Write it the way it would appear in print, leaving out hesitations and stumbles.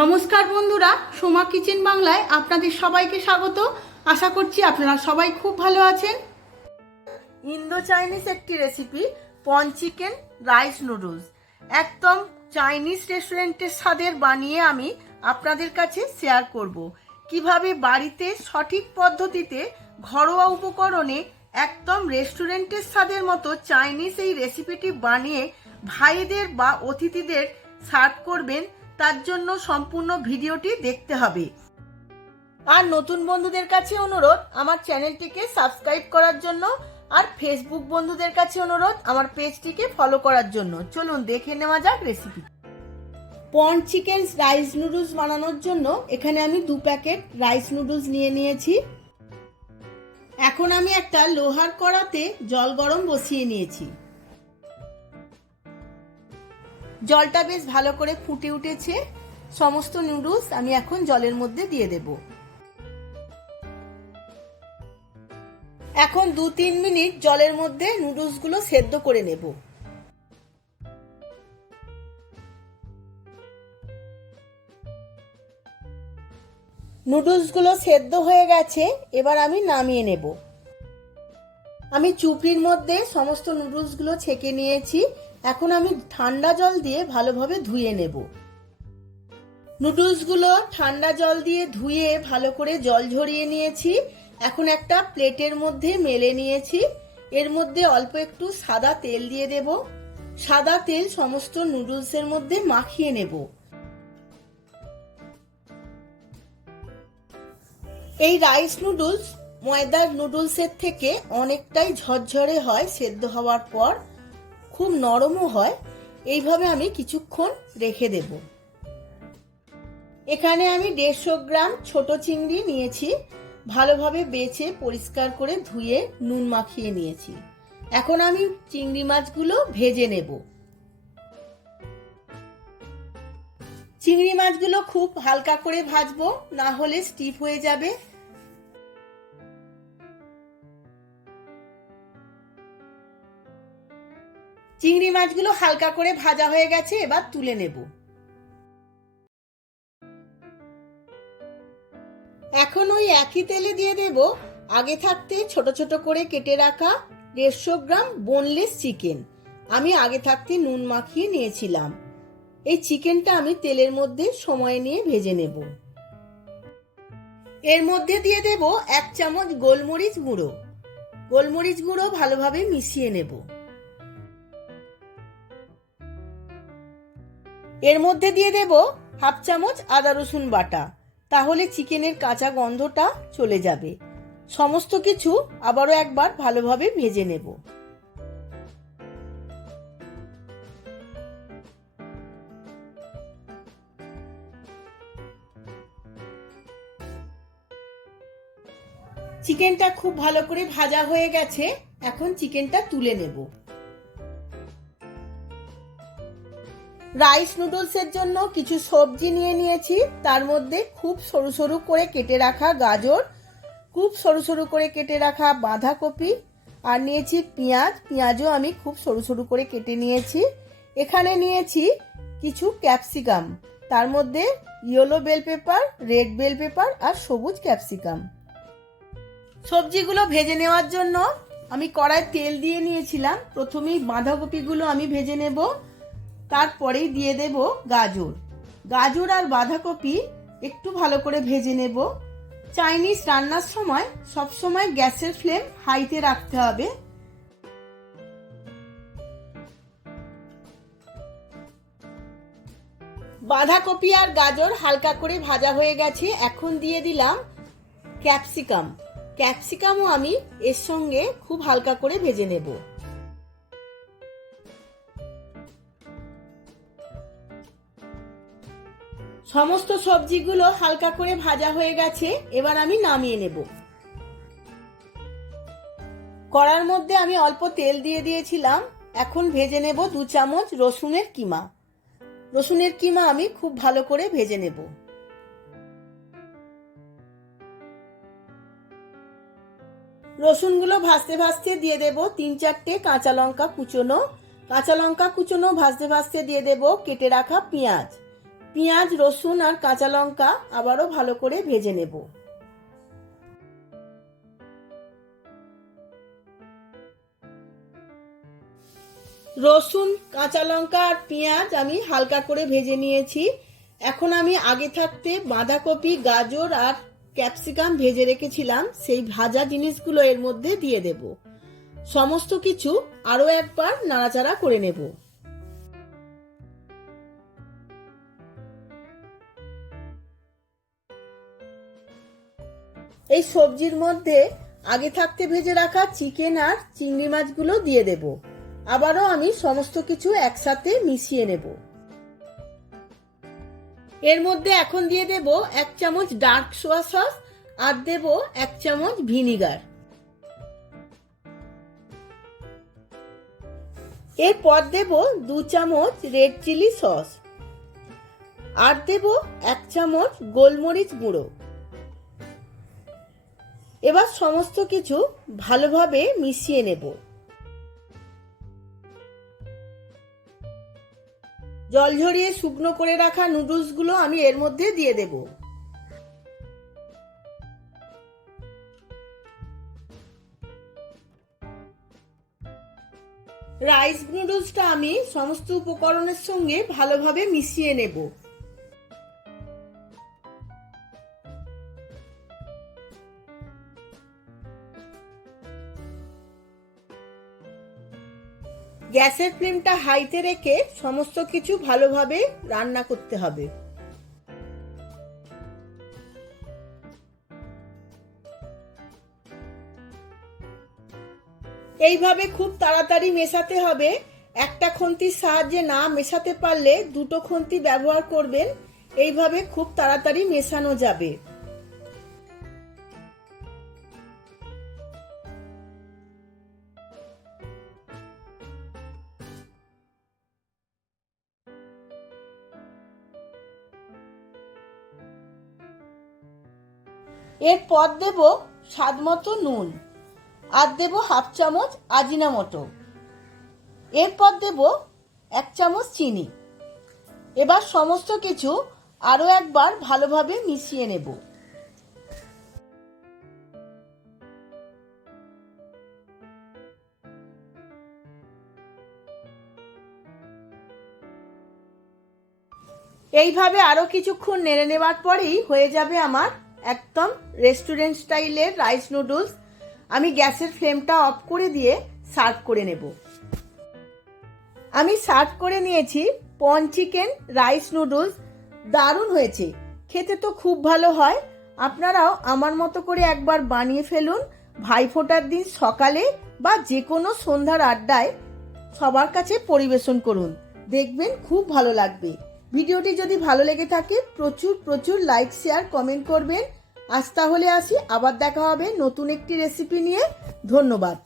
নমস্কার বন্ধুরা, সোমা কিচেন বাংলায় আপনাদের সবাইকে স্বাগত। আশা করছি আপনারা সবাই খুব ভালো আছেন। ইন্দো চাইনিজ একটি রেসিপি, পন চিকেন রাইস নুডলস, একদম চাইনিজ রেস্টুরেন্টের স্বাদের বানিয়ে আমি আপনাদের কাছে শেয়ার করব কিভাবে বাড়িতে সঠিক পদ্ধতিতে ঘরোয়া উপকরণে একদম রেস্টুরেন্টের স্বাদের মতো চাইনিজ এই রেসিপিটি বানিয়ে ভাইদের বা অতিথিদের সার্ভ করবেন। তার জন্য সম্পূর্ণ ভিডিওটি দেখতে হবে। আর নতুন বন্ধুদের কাছে অনুরোধ আমার চ্যানেলটিকে সাবস্ক্রাইব করার জন্য, আর ফেসবুক বন্ধুদের কাছে অনুরোধ আমার পেজটিকে ফলো করার জন্য। চলুন দেখে নেওয়া যাক রেসিপি। পন চিকেন রাইস নুডলস বানানোর জন্য এখানে আমি 2 প্যাকেট রাইস নুডলস নিয়ে নিয়েছি। এখন আমি একটা লোহার কড়াতে জল গরম বসিয়ে নিয়েছি। জলটা বেশ ভালো করে ফুটে উঠেছে। সমস্ত নুডলস আমি এখন জলের মধ্যে দিয়ে দেব। এখন 2-3 মিনিট জলের মধ্যে নুডলসগুলো সেদ্ধ করে নেব। নুডলসগুলো সেদ্ধ হয়ে গেছে, এবার আমি নামিয়ে নেব। আমি চুপড়ির মধ্যে সমস্ত নুডলসগুলো ছেঁকে নিয়েছি। এখন আমি ঠান্ডা জল দিয়ে ভালোভাবে ধুয়ে নেব। নুডলসগুলো ঠান্ডা জল দিয়ে ধুয়ে ভালো করে জল ঝরিয়ে নিয়েছি। এখন একটা প্লেটের মধ্যে মেলে নিয়েছি। এর মধ্যে অল্প একটু সাদা তেল দিয়ে দেব। সাদা তেল সমস্ত নুডলসের মধ্যে মাখিয়ে নেব। এই রাইস নুডলস ময়দার নুডলসের থেকে অনেকটাই ঝরঝরে হয়, সেদ্ধ হওয়ার পর খুব নরমও হয়। এইভাবে আমি কিছুক্ষণ রেখে দেব। এখানে আমি 150 গ্রাম ছোট চিংড়ি নিয়েছি, ভালোভাবে বেছে পরিষ্কার করে ধুয়ে নুন মাখিয়ে নিয়েছি। এখন আমি চিংড়ি মাছগুলো ভেজে নেব। চিংড়ি মাছগুলো খুব হালকা করে ভাজবো, না হলে স্টিফ হয়ে যাবে। চিংড়ি মাছগুলো হালকা করে ভাজা হয়ে গেছে, এবার তুলে নেব। এখন ওই একই তেলে দিয়ে দেব আগে থাকতে ছোট ছোট করে কেটে রাখা 150 গ্রাম বোনলেস চিকেন। আমি আগে থাকতে নুন মাখিয়ে নিয়েছিলাম। এই চিকেনটা আমি তেলের মধ্যে সময় নিয়ে ভেজে নেব। এর মধ্যে দিয়ে দেব 1 চামচ গোলমরিচ গুঁড়ো। গোলমরিচ গুঁড়ো ভালোভাবে মিশিয়ে নেব। এর মধ্যে দিয়ে দেব 1/2 চামচ আদা রসুন বাটা, তাহলে চিকেনের কাঁচা গন্ধটা চলে যাবে। সমস্ত কিছু আবারও একবার ভালোভাবে ভেজে নেব। চিকেনটা খুব ভালো করে ভাজা হয়ে গেছে, এখন চিকেনটা তুলে নেব। রাইস নুডলসের জন্য কিছু সবজি নিয়ে নিয়েছি। তার মধ্যে খুব সরু সরু করে কেটে রাখা গাজর, খুব সরু সরু করে কেটে রাখা বাঁধাকপি, আর নিয়েছি পেঁয়াজ। পেঁয়াজও আমি খুব সরু সরু করে কেটে নিয়েছি। এখানে নিয়েছি কিছু ক্যাপসিকাম, তার মধ্যে yellow bell pepper, red bell pepper আর সবুজ ক্যাপসিকাম। সবজিগুলো ভেজে নেওয়ার জন্য আমি কড়ায় তেল দিয়ে নিয়েছিলাম। প্রথমেই বাঁধাকপিগুলো আমি ভেজে নেব, তারপরেই দিয়ে দেব গাজর। গাজর আর বাঁধাকপি একটু ভালো করে ভেজে নেব। চাইনিজ রান্নার সময় সবসময় গ্যাসের ফ্লেম হাইতে রাখতে হবে। বাঁধাকপি আর গাজর হালকা করে ভাজা হয়ে গেছে, এখন দিয়ে দিলাম ক্যাপসিকাম। ক্যাপসিকামও আমি এর সঙ্গে খুব হালকা করে ভেজে নেব। সমস্ত সবজিগুলো হালকা করে ভাজা হয়ে গেছে, এবার আমি নামিয়ে নেব। কড়ার মধ্যে আমি অল্প তেল দিয়ে দিয়েছিলাম। এখন ভেজে নেব 2 চামচ রসুনের কিমা। রসুনের কিমা আমি খুব ভালো করে ভেজে নেব। রসুনগুলো ভাজতে ভাজতে দিয়ে দেব 3-4টে কাঁচা লঙ্কা কুচোনো। কাঁচা লঙ্কা কুচোনো ভাজতে ভাজতে দিয়ে দেব কেটে রাখা পেঁয়াজ। পেঁয়াজ, রসুন আর কাঁচা লঙ্কা আবারও ভালো করে ভেজে নেব। রসুন, কাঁচা লঙ্কা আর পেঁয়াজ আমি হালকা করে ভেজে নিয়েছি। এখন আমি আগে থাকতে বাঁধাকপি, গাজর আর ক্যাপসিকাম ভেজে রেখেছিলাম, সেই ভাজা জিনিসগুলো এর মধ্যে দিয়ে দেব। সমস্ত কিছু আরো একবার নাড়াচাড়া করে নেব। এই সবজির মধ্যে আগে থাকতে ভেজে রাখা চিকেন আর চিংড়ি মাছগুলো দিয়ে দেব। আবারও আমি সমস্ত কিছু একসাথে মিশিয়ে নেব। এর মধ্যে এখন দিয়ে দেব 1 চামচ ডার্ক সোয়া সস আর দেব 1 চামচ ভিনিগার। এরপর দেব 2 চামচ রেড চিলি সস আর দেব 1 চামচ গোলমরিচ গুঁড়ো। এবার সমস্ত কিছু ভালোভাবে মিশিয়ে নেব। জল ঝরিয়ে শুকনো করে রাখা নুডলসগুলো আমি এর মধ্যে দিয়ে দেব। রাইস নুডলসটা আমি সমস্ত উপকরণের সঙ্গে ভালোভাবে মিশিয়ে নেব। গ্যাসের ফ্লেমটা হাইতে রেখে সমস্ত কিছু ভালোভাবে রান্না করতে হবে। এইভাবে খুব তাড়াতাড়ি মেশাতে হবে। একটা খুন্তির সাহায্যে না মেশাতে পারলে দুটো খুন্তি ব্যবহার করবেন, এইভাবে খুব তাড়াতাড়ি মেশানো যাবে। এরপর দেব স্বাদ মতো নুন আর দেব 1/2 চামচ আজিনামোটো। এরপর দেব 1 চামচ চিনি। এবার সমস্ত কিছু আরো একবার ভালোভাবে মিশিয়ে নেব। এইভাবে আরো কিছুক্ষণ নেড়ে নেবার পরেই হয়ে যাবে আমার একদম রেস্টুরেন্ট স্টাইলের রাইস নুডলস। আমি গ্যাসের ফ্লেমটা অফ করে দিয়ে সার্ভ করে নেব। আমি সার্ভ করে নিয়েছি পঞ্চ চিকেন রাইস নুডলস। দারুণ হয়েছে, খেতে তো খুব ভালো হয়। আপনারাও আমার মতো করে একবার বানিয়ে ফেলুন। ভাইফোঁটার দিন সকালে বা যে কোনো সন্ধ্যার আড্ডায় সবার কাছে পরিবেশন করুন, দেখবেন খুব ভালো লাগবে। ভিডিওটি যদি ভালো লেগে থাকে প্রচুর প্রচুর লাইক, শেয়ার, কমেন্ট করবেন। আজ তাহলে আসি, আবার দেখা হবে নতুন একটি রেসিপি নিয়ে। ধন্যবাদ।